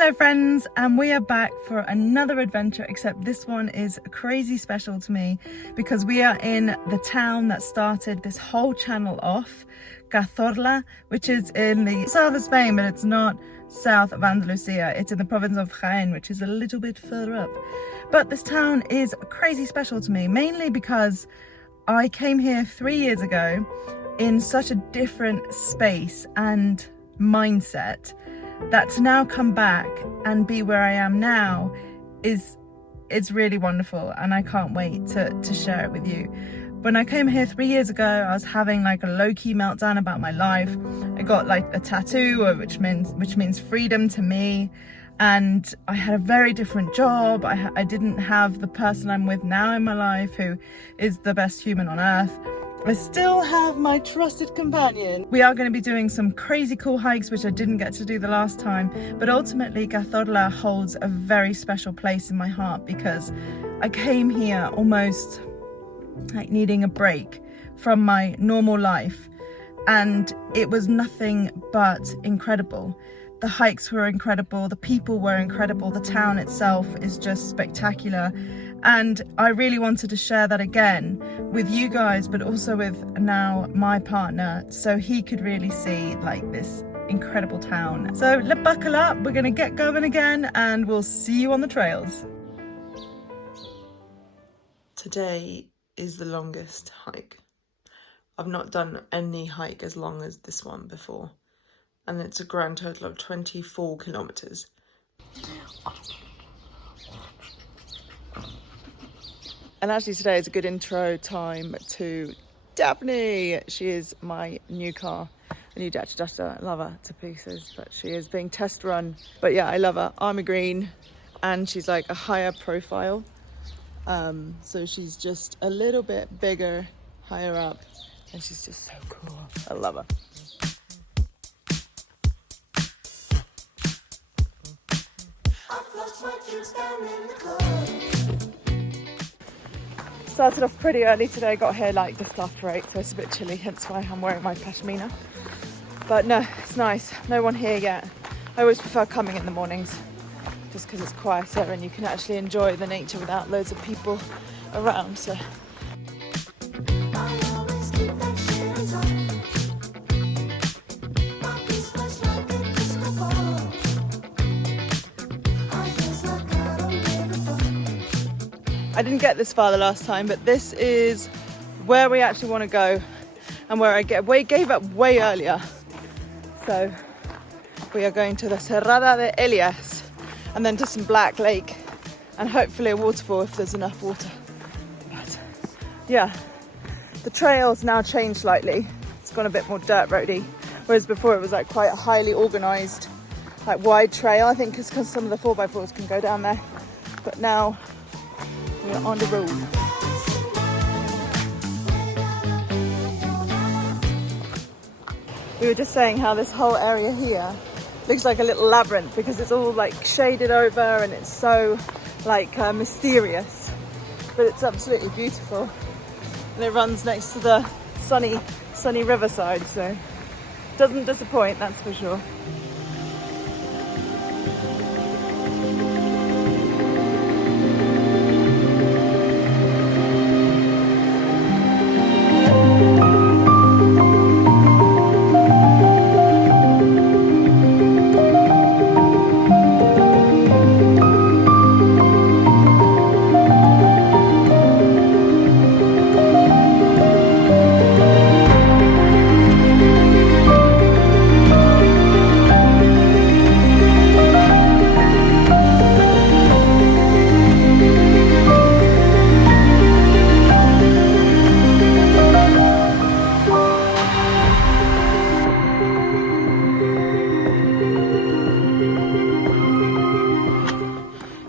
Hello friends, and we are back for another adventure, except this one is crazy special to me because we are in the town that started this whole channel off, Cazorla, which is in the south of Spain, but it's not south of Andalusia. It's in the province of Jaén, which is a little bit further up. But this town is crazy special to me, mainly because I came here 3 years ago in such a different space and mindset that to now come back and be where I am now it's really wonderful, and I can't wait to share it with you. When I came here 3 years ago, I was having like a low-key meltdown about my life. I got like a tattoo, which means freedom to me, and I had a very different job. I didn't have the person I'm with now in my life, who is the best human on earth. I still have my trusted companion. We are going to be doing some crazy cool hikes, which I didn't get to do the last time, but ultimately Cazorla holds a very special place in my heart because I came here almost like needing a break from my normal life, and it was nothing but incredible. The hikes were incredible, the people were incredible, the town itself is just spectacular, and I really wanted to share that again with you guys, but also with now my partner, so he could really see like this incredible town. So let's buckle up, we're gonna get going again, and we'll see you on the trails. Today is the longest hike. I've not done any hike as long as this one before, and it's a grand total of 24 kilometers. And actually today is a good intro time to Daphne. She is my new car. I new 𝗔𝗕𝗢𝗪𝗧. Love her to pieces, but she is being test run. But yeah, I love her. Army green, and she's like a higher profile. So she's just a little bit bigger, higher up, and she's just so cool. I love her. Started off pretty early today, got here like just after 8, so it's a bit chilly, hence why I'm wearing my pashmina. But no, it's nice, no one here yet. I always prefer coming in the mornings, just because it's quieter and you can actually enjoy the nature without loads of people around. So I didn't get this far the last time, but this is where we actually want to go, and where I gave up way earlier. So we are going to the 𝗗𝗓𝗓𝗏 𝗗𝗓𝗓𝗏, and then to some Black Lake, and hopefully a waterfall if there's enough water. But yeah, the trail's now changed slightly. It's gone a bit more dirt roady, whereas before it was like quite a highly organised, like wide trail. I think it's because some of the 4x4s can go down there, but now we're on the road. We were just saying how this whole area here looks like a little labyrinth because it's all like shaded over and it's so like mysterious, but it's absolutely beautiful, and it runs next to the sunny riverside, so it doesn't disappoint, that's for sure.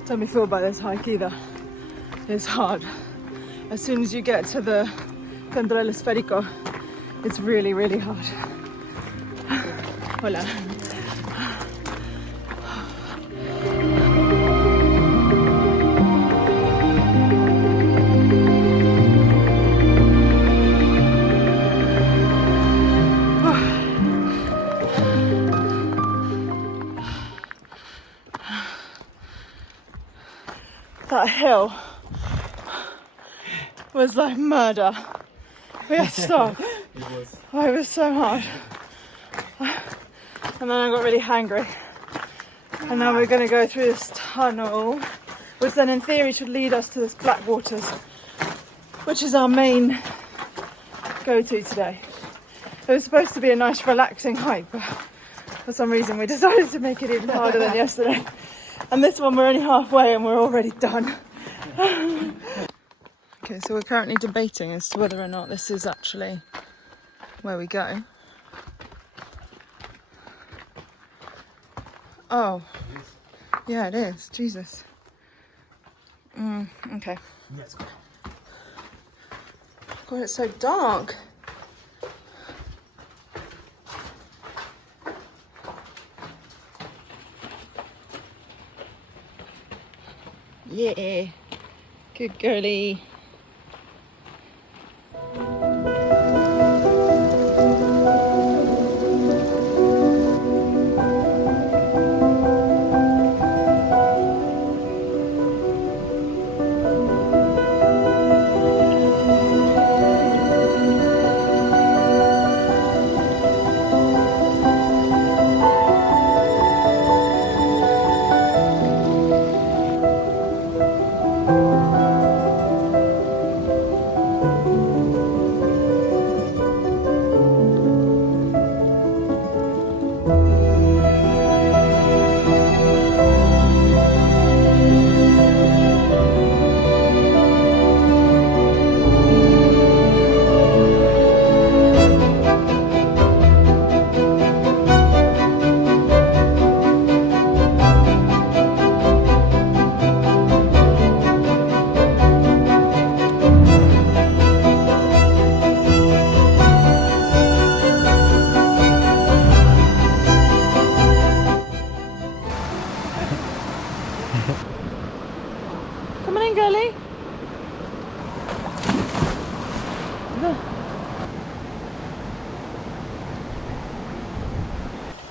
Don't be fooled by this hike either. It's hard. As soon as you get to the centro del esférico, it's really, really hard. Hola. that hill was like murder. We had to stop. Oh, it was so hard. And then I got really hangry. And now we're going to go through this tunnel, which then in theory should lead us to this Black Waters, which is our main go-to today. It was supposed to be a nice relaxing hike, but for some reason we decided to make it even harder than yesterday. And this one we're only halfway and we're already done. Okay, so we're currently debating as to whether or not this is actually where we go. Oh, yeah, it is. Jesus. Okay. Let's go. God, it's so dark. Yeah. Good girly. Come on in, girlie.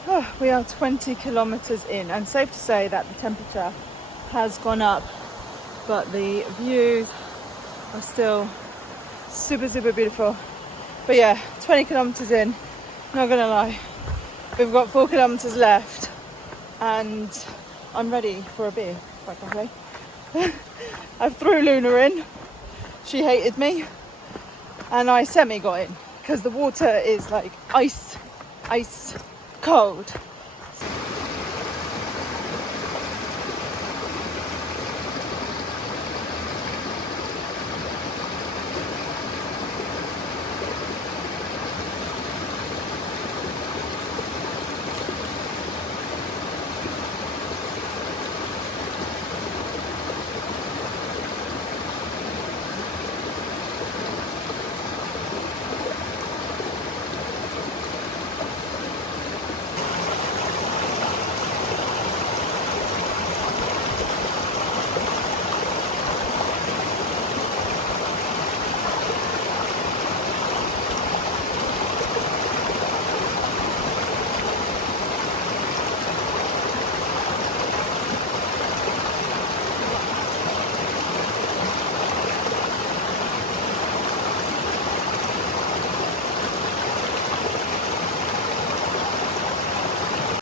Oh, we are 20 kilometers in, and safe to say that the temperature has gone up, but the views are still super, super beautiful. But yeah, 20 kilometers in, not gonna lie. We've got 4 kilometers left, and I'm ready for a beer, quite frankly. I threw Luna in, she hated me, and I semi got in because the water is like ice cold.